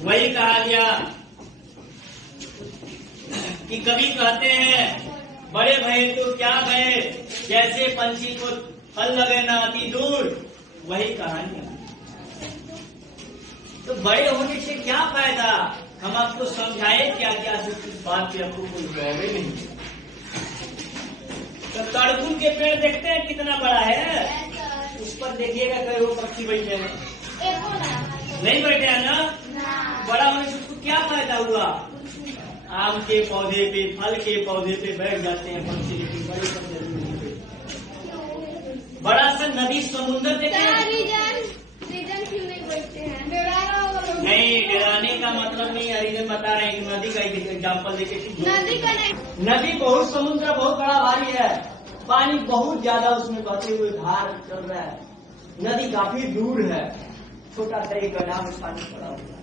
वही कहा गया कि कवि कहते हैं बड़े भय तो क्या भय, जैसे पंछी को फल लगे ना अति दूर, वही कहानी। तो बड़े होने से क्या फायदा, हम आपको समझाए क्या क्या इस बात पे आपको कोई गौर नहीं। तो तड़कुल के पेड़ देखते हैं कितना बड़ा है, उस पर देखिएगा कई वो पक्षी बैठे हैं, नहीं बैठे हैं ना। बड़ा होने से उसको क्या फायदा हुआ, आम के पौधे पे फल के पौधे पे बैठ जाते हैं पक्षी, लेकिन बड़े सब जरूरी नहीं। बड़ा सा नदी समुद्र देखे नहीं, डराने का मतलब नहीं है, रीजन बता रहे हैं। नदी का एग्जाम्पल देके, नदी बहुत समुद्र बहुत बड़ा भारी है, पानी बहुत ज्यादा उसमें बहते हुए धार चल रहा है, नदी काफी दूर है, छोटा सा एक गड्ढा में पानी पड़ा हुआ है।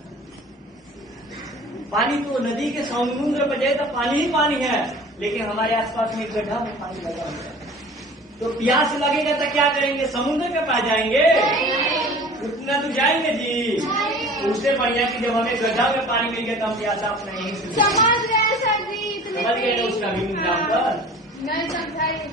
पानी तो नदी के समुद्र पर जाए तो पानी ही पानी है, लेकिन हमारे आसपास में एक गड्ढा में पानी लगा हुआ है। तो प्यास लगेगा तो क्या करेंगे, समुद्र के पास जाएंगे, उतना तो जाएंगे जी। उससे बढ़िया कि जब हमें गड्ढा में पानी मिल गया तो हम प्यासा अपना यहीं से समझ गए उसका भी एग्जाम्पल नहीं समझाएंगे।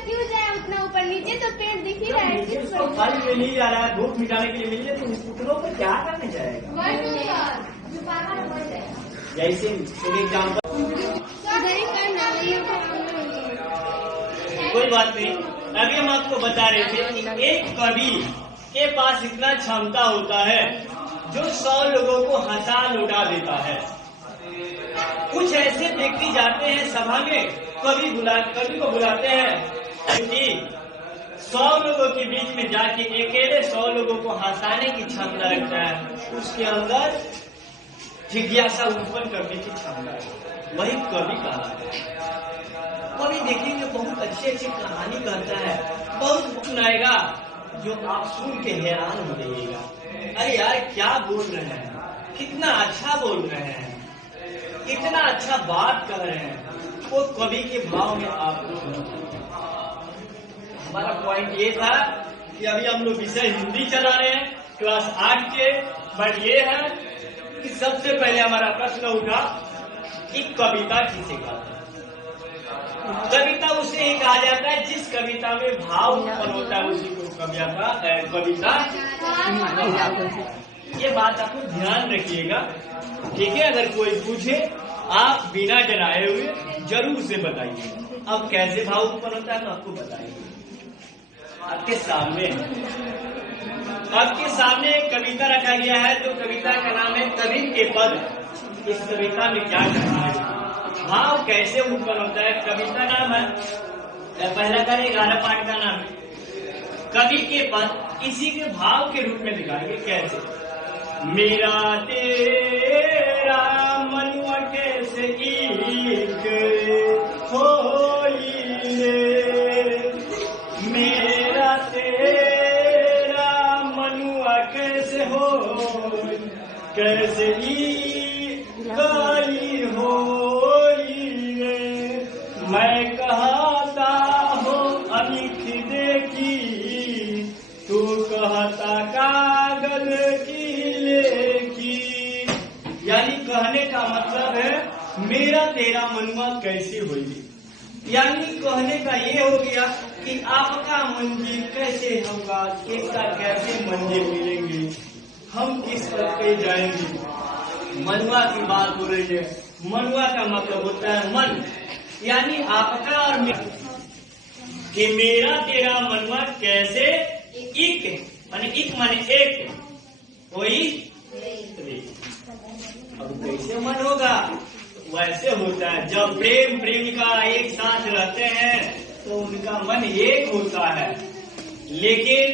क्यों जाए उतना ऊपर, नीचे तो पेड़ दिख ही रहा है, उसको फल में नहीं जा रहा है, धूप मिटाने के लिए मिल जाए तो उतनों पर क्या करने जाएगा। जैसे एग्जाम्पल, कोई बात नहीं। अभी हम आपको बता रहे थे एक कवि के पास इतना क्षमता होता है जो 100 लोगों को हंसा लौटा देता है। कुछ ऐसे व्यक्ति जाते हैं सभा में, कवि को बुलाते हैं कि 100 लोगों के बीच में जाके अकेले 100 लोगों को हंसाने की क्षमता रखता है, उसके अंदर जिज्ञासा उत्पन्न करने की क्षमता है, वही कवि कहा है। कवि देखेंगे बहुत अच्छी अच्छी कहानी कहता है, बहुत सुनाएगा जो आप सुन के हैरान हो जाइएगा, अरे यार क्या बोल रहे हैं, कितना अच्छा बोल रहे हैं, कितना अच्छा बात कर रहे हैं। वो कवि के भाव में आपको हमारा पॉइंट ये था कि अभी हम लोग विषय हिंदी चला रहे हैं क्लास 8 के, बट ये है कि सबसे पहले हमारा प्रश्न उठा कि कविता किसे कहते हैं। कविता उसे ही कहा जाता है जिस कविता में भाव उत्पन्न होता है, उसी को कविता। ये बात आपको ध्यान रखिएगा, ठीक है। अगर कोई पूछे आप बिना डराए हुए जरूर से बताइए। अब कैसे भाव उत्पन्न होता है तो आपको बताइए। आपके सामने एक कविता रखा गया है, जो कविता का नाम है कबीर के पद। इस कविता में क्या करना है, भाव कैसे उत्पन्न होता है। कविता नाम है, पहला कार्य 11 पाठ का नाम है कवि के पद। इसी के भाव के रूप में दिखाएंगे कैसे। मेरा तेरा मनुआ कैसे एक होई रे, मेरा तेरा मनुआ कैसे हो, कैसे गई हो, मैं कहता हूँ अलिख देखी, तू कहता कागज की लेखी। यानी कहने का मतलब है मेरा तेरा मनुआ कैसे होगी, यानी कहने का ये हो गया कि आपका मंजिल कैसे होगा, किसका कैसे मंजिल मिलेंगे, हम किस पर पे जाएंगे। मनुआ की बात हो रही है। मनुआ का मतलब होता है मन, यानी आपका और मेरा, कि मेरा तेरा मनुआ कैसे एक, माने एक माने एक, कोई अब कैसे मन होगा, वैसे होता है जब प्रेम प्रेमिका एक साथ रहते हैं तो उनका मन एक होता है। लेकिन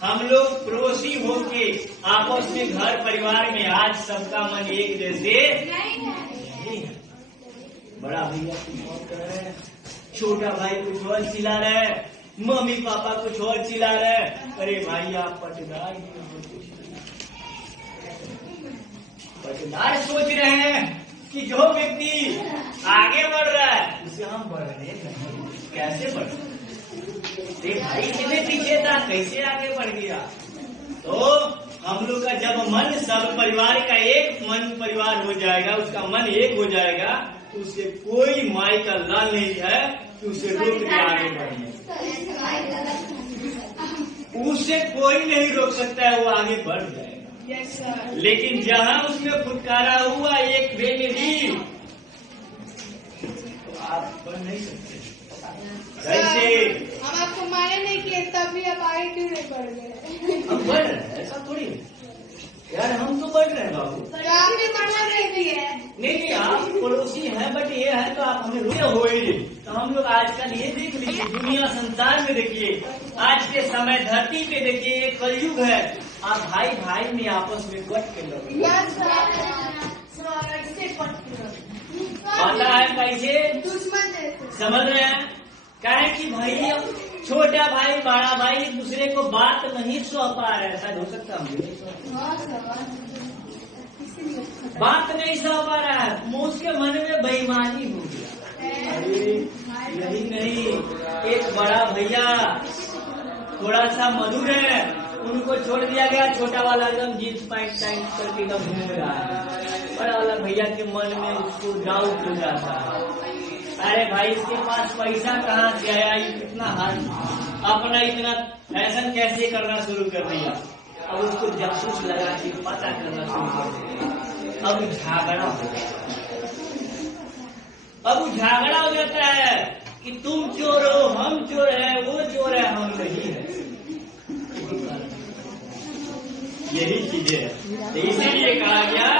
हम लोग पड़ोसी होके आपस में घर परिवार में आज सबका मन एक जैसे नहीं है। बड़ा भैया कुछ और कर रहे हैं, छोटा भाई कुछ और चिल्ला रहे हैं, मम्मी पापा कुछ और चिल्ला रहे हैं। अरे भाई आप पटदार सोच रहे हैं कि जो व्यक्ति आगे बढ़ रहा है उसे हम बढ़ने नहीं, कैसे बढ़ भाई इतने पीछे था कैसे आगे बढ़ गया। तो हम लोग का जब मन सब परिवार का एक मन परिवार हो जाएगा, उसका मन एक हो जाएगा, तो उसे कोई माई का लाल नहीं है कि उसे रोक के आगे बढ़े। उसे कोई नहीं रोक सकता है, वो आगे बढ़ जाएगा। लेकिन जहाँ उसने फुटकारा हुआ एक बेनदी, तो आप बढ़ नहीं सकते। कैसे? हम आपको माने नहीं किए तब भी आप आगे क्यों नहीं बढ़ गए? हम बढ़ रहे हैं, ऐसा थोड़ी यार, हम तो बढ़ रहे हैं बाबू। तो आपने बढ़ना नहीं दिया है। नहीं, आप पड़ोसी हैं, बट ये है तो आप हमें रुके हो ही नहीं। तो हम लोग आजकल ये देख लीजिए, दुनिया संसार में देखिए, आज के समय धरती पे देखिए, ये कलयुग है। आप भाई भाई में आपस में कट के लगे, पता है कैसे? दुश्मन समझ रहे हैं? कहे कि भाई छोटा भाई बड़ा भाई एक दूसरे को बात नहीं सौंप पा रहे, ऐसा हो सकता बात नहीं सौंप पा रहा है, उसके मन में बेईमानी हो गया। अरे यही नहीं, एक बड़ा भैया थोड़ा सा मधुर है, उनको छोड़ दिया गया, छोटा वाला एकदम जींस पैंट टाइट करके एकदम घूम रहा है। बड़ा वाला भैया के मन में उसको डाउट हो जाता है, अरे भाई इसके पास पैसा कहाँ से आया, ये कितना हाल, अपना इतना फैशन कैसे करना शुरू कर दिया। अब उसको जासूस लगा के पता करना शुरू कर दिया। अब झगड़ा हो जाता है, अब झगड़ा हो जाता है कि तुम चोर हो, हम चोर है, वो चोर है, हम नहीं है। यही चीजें है, तो इसीलिए कहा गया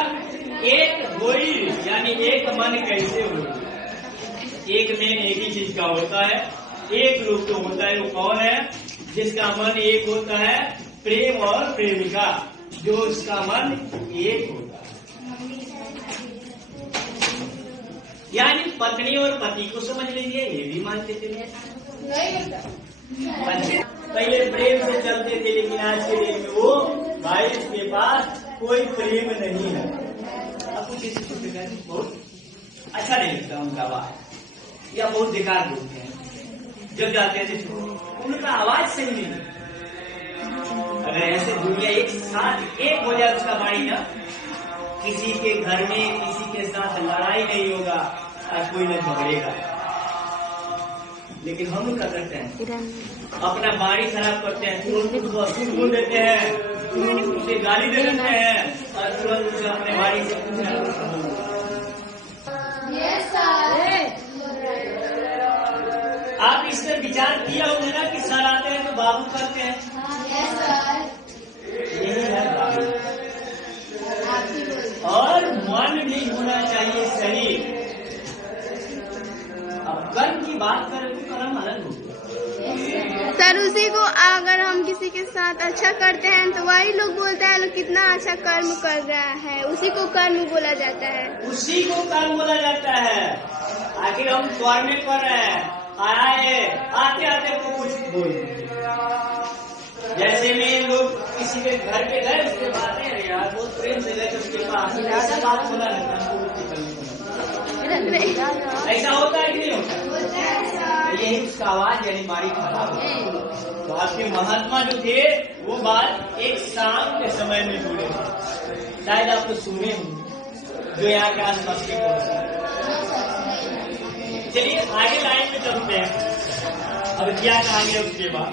एक होई, यानी एक मन कैसे हो। एक में एक ही चीज का होता है, एक रूप तो होता है। वो कौन है? जिसका मन एक होता है, प्रेम और प्रेमिका, जो उसका मन एक होता है। यानी पत्नी और पति को समझ लीजिए, ये भी मानते थे पहले प्रेम से चलते थे, लेकिन आज के दिन में वो भाई के पास कोई प्रेम नहीं है। अब कुछ बहुत अच्छा नहीं लगता उनका बात, या बहुत बेकार लोग हैं, जब जाते थे उनका आवाज सही नहीं। अगर ऐसे दुनिया एक साथ एक हो जाए उसका बाड़ी ना, किसी के घर में किसी के साथ लड़ाई नहीं होगा और कोई न झगड़ेगा। लेकिन हम लोग क्या करते हैं, अपना बाड़ी खराब करते हैं, तुरंत उसको असूल बोल देते हैं, तुरंत उसे गाली दे देते हैं और तुरंत उसे अपने बाड़ी से पूछना। आप इस पर विचार किया होगा ना कि सर आते हैं तो बाबू करते हैं। यही है बाबू। और मन भी होना चाहिए सही। अब कर्म की बात करें तो कर्म अलग होगा। सर उसी को अगर हम किसी के साथ अच्छा करते हैं तो वही लोग बोलता है लोग कितना अच्छा कर्म कर रहा है, उसी को कर्म बोला जाता है। उसी को कर्म बोला जाता है। आखिर हम कर्म कर रहे हैं, आए आते आते को कुछ बोल, जैसे में लोग किसी के घर पे गए, उसके बाद यार बहुत प्रेम से गए, उसके पास ऐसा बात बोला ऐसा होता है कि नहीं होता? यही उसका आवाज यानी बारी खराब है। तो आपके महात्मा जो थे वो बात एक शाम के समय में बोले, शायद आपको सुने होंगे, जो यहाँ के आसपास के पड़ोसी। चलिए आगे लाइन में चलते हैं। अब क्या कहा गया उसके बाद?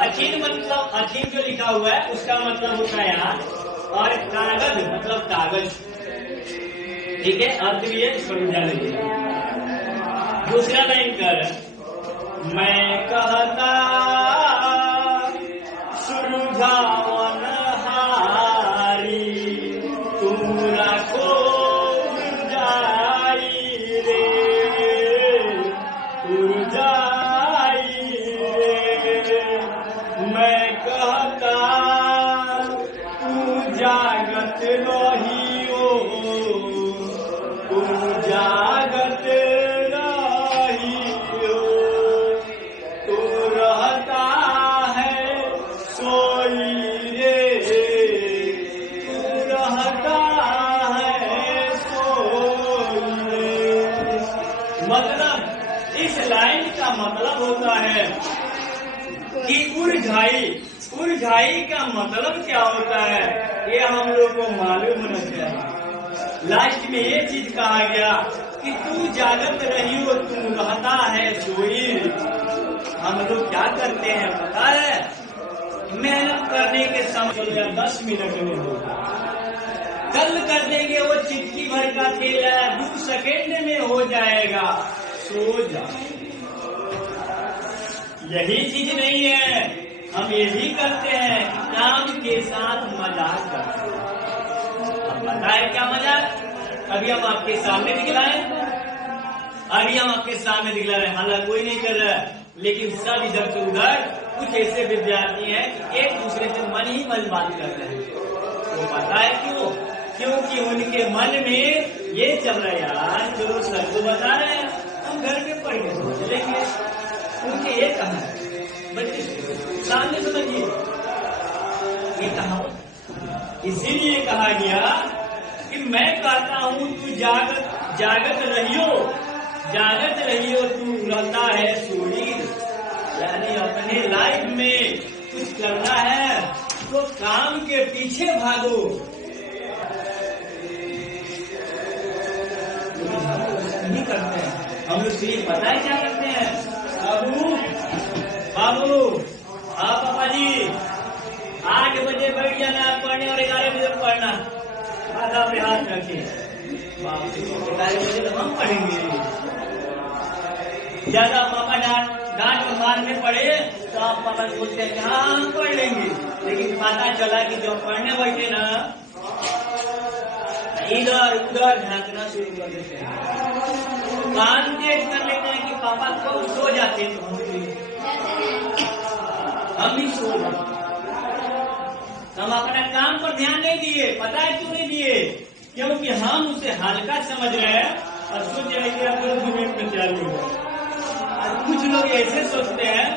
अखिल मतलब अखिल जो लिखा हुआ है उसका मतलब होता है यार, और कागज मतलब कागज, ठीक है, अर्थ भी है, समझा लीजिए। दूसरा लाइन कर, मैं कहता सुलझावन हारी, तुम रखो जाई रे, जाई रे। मैं कहता तू जागत रही हो, तू जागत रही हो, तू रहता है सोई रे, तू रहता है सोई रे। मतलब इस लाइन का मतलब होता है कि फुलझाई का मतलब क्या होता है ये हम लोग को मालूम होना चाहिए। लास्ट में ये चीज कहा गया कि तू जागत रही हो, तू रहता है सोई। हम लोग क्या करते हैं पता है, मेहनत करने के समय 10 मिनट में होगा, कल कर देंगे वो चिट्ठी भर का तेल 2 सेकेंड में हो जाएगा, सो जा। यही चीज नहीं है, हम ये भी करते हैं काम के साथ मजाक करते हैं। अब बताए क्या मजाक, अभी हम आपके सामने दिखलाए, अभी हम आपके सामने दिखला रहे हैं, हालांकि कोई नहीं कर रहा है, लेकिन सब इधर से उधर कुछ ऐसे विद्यार्थी हैं कि एक दूसरे से मन ही मन बात कर रहे हैं। तो पता है क्यों? क्योंकि उनके मन में ये चल रहा है यार जो सर को बता रहे हैं हम घर पे पढ़ के समझ लेंगे। उनके ये कहा बच्चे सामने समझिए ये कहा, इसीलिए कहा गया कि मैं कहता हूं तू जागत रहियो, जागत रहियो, तू रहता है सोई। यानी अपने लाइफ में कुछ करना है तो काम के पीछे भागो। नहीं करते हैं हम लोग, सिर्फ पता है क्या करते हैं, बाबू हाँ पापा जी 8 बजे बैठ जाना पढ़ने और 11 बजे पढ़ना, आधा पे हाथ रखिए। 11 बजे तो हम पढ़ेंगे, ज्यादा पापा डांट मार में पड़े तो आप पापा बोलते हैं कि हाँ हम पढ़ लेंगे, लेकिन पता चला कि जब पढ़ने बैठे ना इधर उधर झांकना शुरू कर देते हैं, कान तेज कर लेते हैं कि पापा को सो जाते हैं तो हम भी सो जाते। हम अपना काम पर ध्यान नहीं दिए, पता है क्यों नहीं दिए? क्योंकि हम उसे हल्का समझ रहे हैं और सोच रहे कि अपने मिनट में चालू हो। कुछ लोग ऐसे सोचते हैं,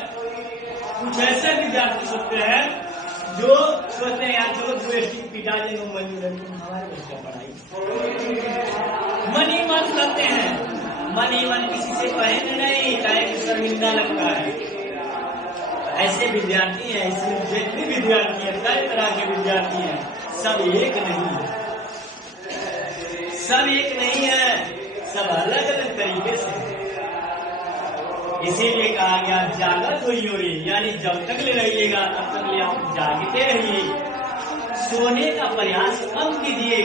कुछ ऐसे विद्यार्थी सोचते हैं जो सोचते हैं यार चलो पिटा देंगे हमारे बच्चे पढ़ाई, मन ही मन करते हैं, मन ही मन किसी से कहेंगे नहीं, चाहे शर्मिंदा लगता है। ऐसे विद्यार्थी हैं, ऐसे जितने विद्यार्थी हैं, कई तरह के विद्यार्थी हैं, सब एक नहीं है, सब एक नहीं है, सब अलग अलग तरीके से है। इसीलिए कहा गया जागत हुई हो रही, यानी जब तक ले रहिएगा तब तक ले आप जागते रहिए, सोने का प्रयास कम कीजिए।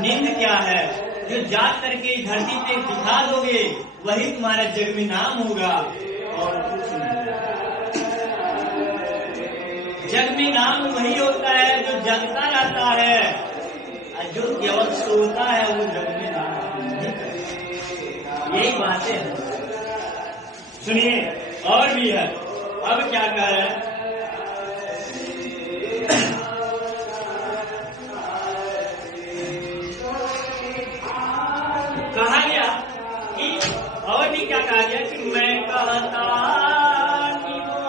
नींद क्या है, जो जाग करके धरती पे दिखा दोगे वही तुम्हारा जग में नाम होगा और कुछ नहीं। जग में नाम वही होता है जो जगता रहता है, और जो केवल सोता है वो जग में नाम नहीं करता। यही बातें हैं। सुनिए और भी है, अब क्या कह रहे हैं, कहा गया कि और भी क्या कहा गया कि मैं कहता कि वो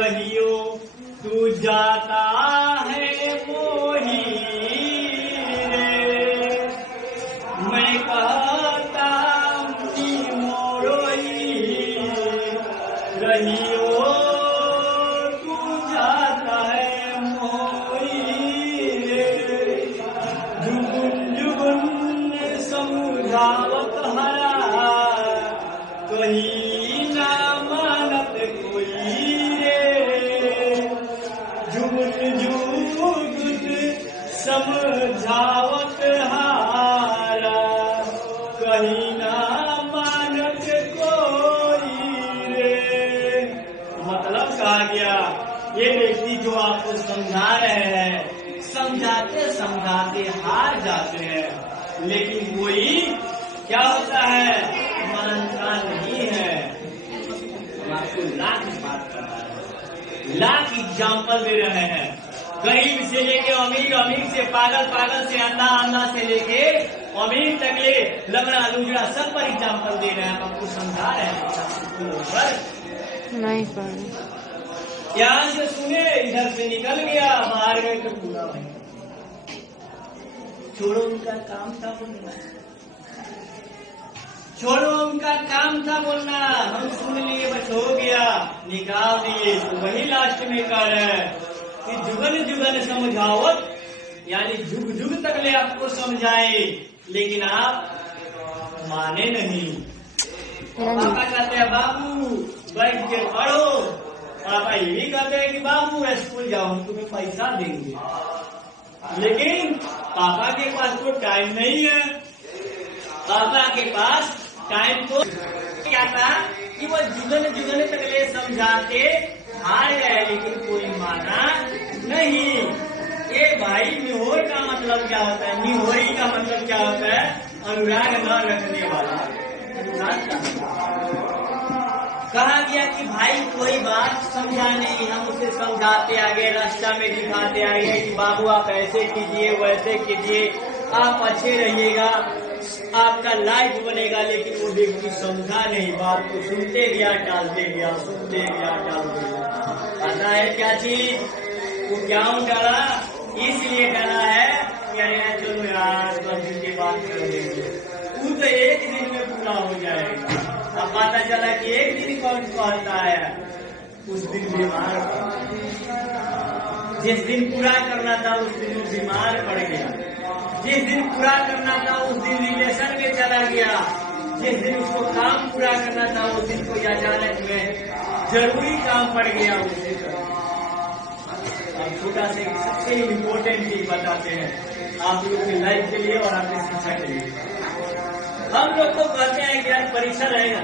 रहियो तू जाता है मोही रे, मैं कहता कि मोरोही रहियो तू जाता है मोही रे, जुगुन जुगुन समझावत हरा कहीं ना मानत कोई रे, जुगुन जुगुन समझावत हारा कहीं ना मानत कोई रे। मतलब कहा गया ये व्यक्ति जो आपको समझा रहे हैं, समझाते समझाते हार जाते हैं, लेकिन कोई क्या होता है मानता नहीं है। हम आपको लाख बात कर रहे हैं, लाख एग्जाम्पल दे रहे हैं, गरीब से लेके अमीर, अमीर से पागल, पागल से अंधा, अंधा से लेके अमीर तक ले लंगड़ा लुगड़ा सब पर एग्जाम्पल दे रहे हैं, आपको समझा रहे हैं। नहीं पढ़े, ध्यान से सुने, इधर से निकल गया बाहर गए तो पूरा भाई छोड़ो, उनका काम था वो, छोड़ो, उनका काम था बोलना, हम सुन लिए, बस हो गया, निकाल दिए। तो वही लास्ट में कह रहे हैं कि जुगन जुगन समझावत, यानी जुग जुग तक ले आपको समझाए, लेकिन आप माने नहीं। पापा कहते हैं बाबू बैठ के पढ़ो, पापा ये भी कहते हैं कि बाबू स्कूल जाओ, हम तुम्हें पैसा देंगे, लेकिन पापा के पास तो टाइम नहीं है। पापा के पास टाइम तो क्या था कि वो जुगन जुगन तक ले समझाते हार गए, लेकिन कोई माना नहीं। ये भाई निहोर का मतलब क्या होता है? निहोरी का मतलब क्या होता है? अनुराग न रखने वाला। कहा गया कि भाई कोई बात समझा नहीं, हम उसे समझाते आगे, रास्ता में दिखाते आगे कि बाबू आप ऐसे कीजिए, वैसे कीजिए, आप अच्छे रहिएगा, आपका लाइफ बनेगा। लेकिन वो व्यक्ति समझा नहीं, बात को सुनते गया, टालते गया, सुनते गया, टालते गया। पता है क्या चीज वो क्यों डाला? इसलिए डाला है कि अरे चलो यार 10 दिन के बाद कर देंगे, वो तो एक दिन में पूरा हो जाएगा। अब पता चला कि एक दिन कौन कहता है, उस दिन बीमार, जिस दिन पूरा करना था उस दिन वो बीमार पड़ गया, जिस दिन पूरा करना था उस दिन रिलेशन में चला गया, जिस दिन उसको काम पूरा करना था उस दिन कोई अचानक में जरूरी काम पड़ गया उसे। अब छोटा से सबसे इम्पोर्टेंट चीज बताते हैं आप लोग की लाइफ के लिए और आपकी शिक्षा के लिए। हम लोग तो कहते हैं कि यार परीक्षा रहेगा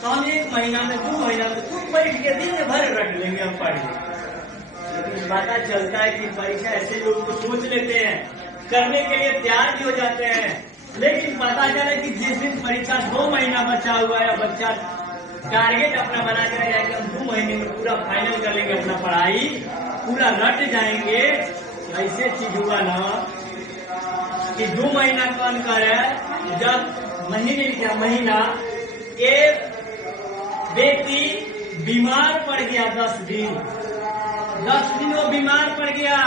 तो हम 1 महीना में 2 महीना में खूब पढ़ के दिन भर रख लेंगे, हम पढ़ लेंगे। लेकिन पता चलता है कि परीक्षा ऐसे लोग तो सोच लेते हैं, करने के लिए तैयार भी हो जाते हैं, लेकिन पता चला कि जिस दिन परीक्षा 2 महीना बचा हुआ है, बच्चा टारगेट अपना बना कर आया कि हम 2 महीने में पूरा फाइनल कर लेंगे, अपना पढ़ाई पूरा रट जाएंगे। ऐसे चीज हुआ ना कि 2 महीना कौन करे, जब महीना एक व्यक्ति बीमार पड़ गया, 10 दिन वो बीमार पड़ गया,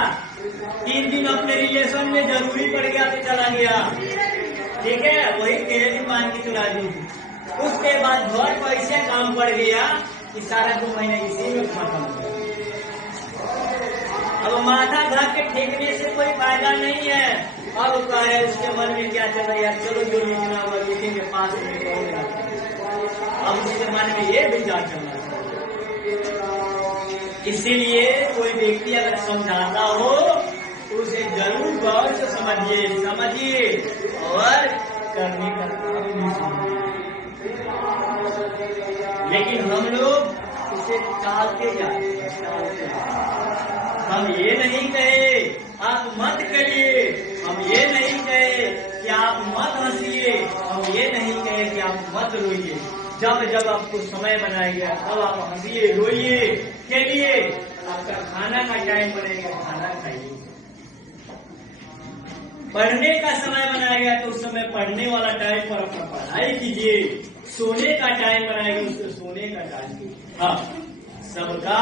3 दिन अपने रिलेशन में जरूरी पड़ गया तो चला गया, ठीक है, वही 13 दिन मान के चला दी। उसके बाद घर को ऐसे काम पड़ गया कि सारा 2 महीने इसी में खत्म हो गया। अब माथा धर के फेंकने से कोई फायदा नहीं है। अब कह रहे उसके मन में क्या चल रहा है, चलो जो लिखना हुआ लिखेंगे, पास में कहोगे। अब उसके मन में ये विचार चलना चाहिए। इसीलिए कोई व्यक्ति अगर समझाता हो तो उसे जरूर गौर से समझिए और करने का काम। लेकिन हम लोग उसे टालते जाते हैं। हम ये नहीं कहे आप मत करिए, हम ये नहीं कहे कि आप मत हंसिए, हम ये नहीं कहे कि आप मत रोइए। जब जब आपको समय बनाया गया तब आप हंसिए, रोइए, खेलिए। आपका खाना का टाइम बनेगा, खाना खाइए। पढ़ने का समय बनाया गया तो उस समय पढ़ने वाला टाइम पर अपना पढ़ाई कीजिए। सोने का टाइम बनाएगा उसको सोने का टाइम कीजिए। हाँ, सबका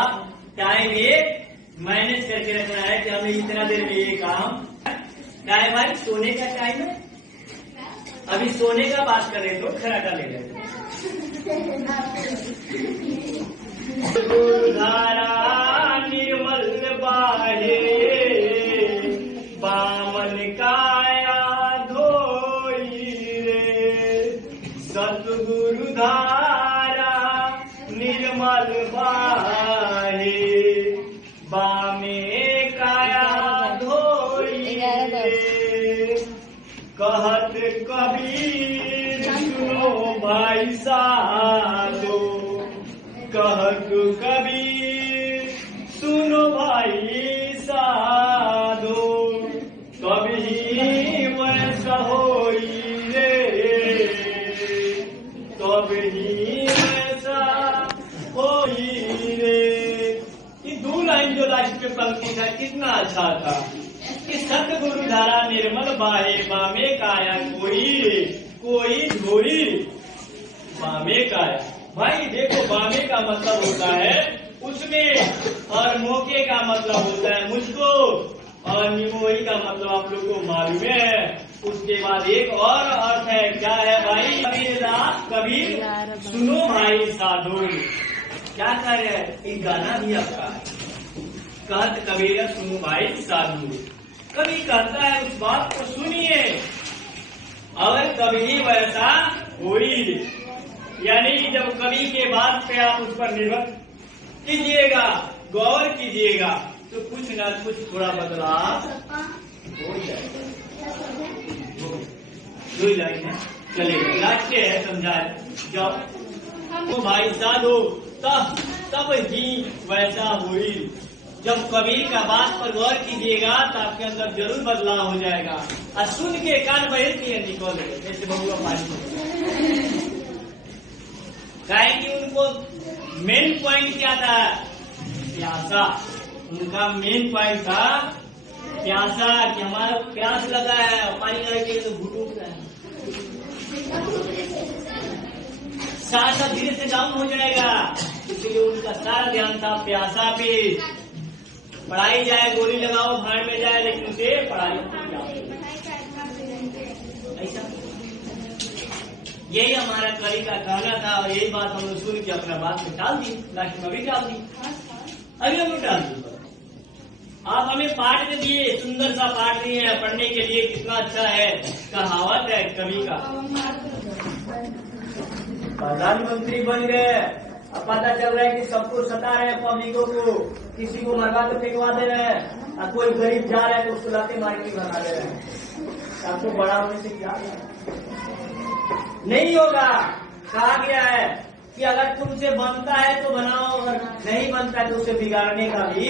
टाइम एक मैनेज करके रखना है कि हमें इतना देर में ये काम क्या है। भाई सोने का टाइम है, अभी सोने का बात करें तो खराटा ले लेते। धारा निर्मल बाहे बामन काया धोई रे, सतगुरु धारा निर्मल बाहे बामे काया धोई रे। कहत कबीर सुनो भाई साधो, कहत कबीर सुनो भाई साधो, कभी वैसा होई रे, कभी वैसा होई रे। ये 2 लाइन जो लास्ट पे पंक्ति था कितना अच्छा था कि सतगुरु धारा निर्मल बाहे बामे काया कोई धोई बामे काया। भाई देखो, बामे का मतलब होता है उसमें, और मौके का मतलब होता है मुझको, और निमोही का मतलब आप लोग को मालूम है उसके बाद एक और अर्थ है, क्या है भाई? कबीर सुनो भाई साधु। क्या कह रहे हैं? एक गाना भी आपका कहत कबीर सुनो भाई साधु। कभी कहता है उस बात को सुनिए, और कभी वैसा होई। यानी जब कवि के बात पे आप उस पर निर्भर कीजिएगा, गौर कीजिएगा, तो कुछ ना कुछ थोड़ा बदलाव हो जाएगा। दो लाइन है, चलेगा। लास्ट है, समझाए जब तो भाई साधु तब ही वैसा हुई। जब कबीर का बात पर गौर कीजिएगा तो आपके अंदर जरूर बदलाव हो जाएगा। और सुन के कान बहिर किए निकल जैसे बहुआ पानी। कहेंगे उनको मेन पॉइंट क्या था? प्यासा। उनका मेन पॉइंट था प्यासा, कि हमारा प्यास लगा है, पानी लगे तो घुट उठ रहा है। सारा धीरे से डाउन हो जाएगा, इसलिए उनका सारा ध्यान था प्यासा पे। पढ़ाई जाए, गोली लगाओ, भाड़ में जाए, लेकिन उसे पढ़ाई ऐसा। यही हमारा कवि का कहना था, और यही बात हम लोग सुन के अपना बात में डाल दी, लास्ट में भी डाल दी, अभी हम लोग डाल दी। आप हमें पाठ में दिए, सुंदर सा पाठ दिए हैं पढ़ने के लिए, कितना अच्छा है। कहावत है कवि का, प्रधानमंत्री बन गए, अब पता चल रहा है कि सबको सता रहे हैं पब्लिकों को, किसी को मरवा के फेंकवा दे रहे हैं, और कोई गरीब जा रहा है तो उसको लाते मार के भगा दे रहे हैं। आपको बड़ा होने से क्या नहीं होगा। कहा गया है कि अगर तुमसे बनता है तो बनाओ, अगर नहीं बनता है तो उसे बिगाड़ने का भी।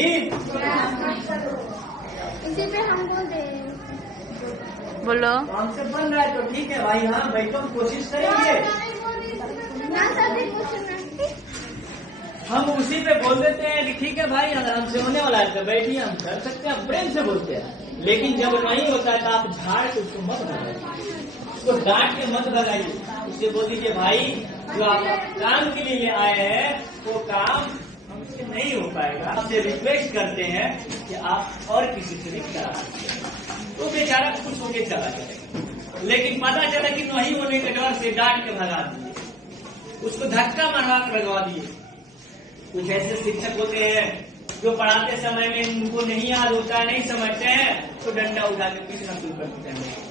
इसी पे हम बोल दे बोलो। हमसे बन रहा है तो ठीक है भाई, हाँ बैठो, कोशिश करेंगे। हम उसी पे बोल देते हैं कि ठीक है भाई, अगर हमसे होने वाला है तो बैठिए, हम कर सकते हैं, प्रेम से बोलते हैं। लेकिन जब नहीं होता है तो आप झाड़ के उसको मत भगाइए, उसको डांट के मत भगाइए। उससे बोल दीजिए भाई, जो आप काम के लिए आए हैं वो काम हमसे नहीं हो पाएगा, आपसे रिक्वेस्ट करते हैं कि आप और किसी से भी करा। तो बेचारा खुश होके चला जाएगा। लेकिन पता चला कि नहीं होने के डर से डांट के भगा दिए, उसको धक्का मरवा कर भगवा दिए। कुछ ऐसे शिक्षक होते हैं जो पढ़ाते समय में उनको नहीं याद होता, नहीं समझते हैं, तो डंडा उठा के पीछना शुरू कर देते हैं।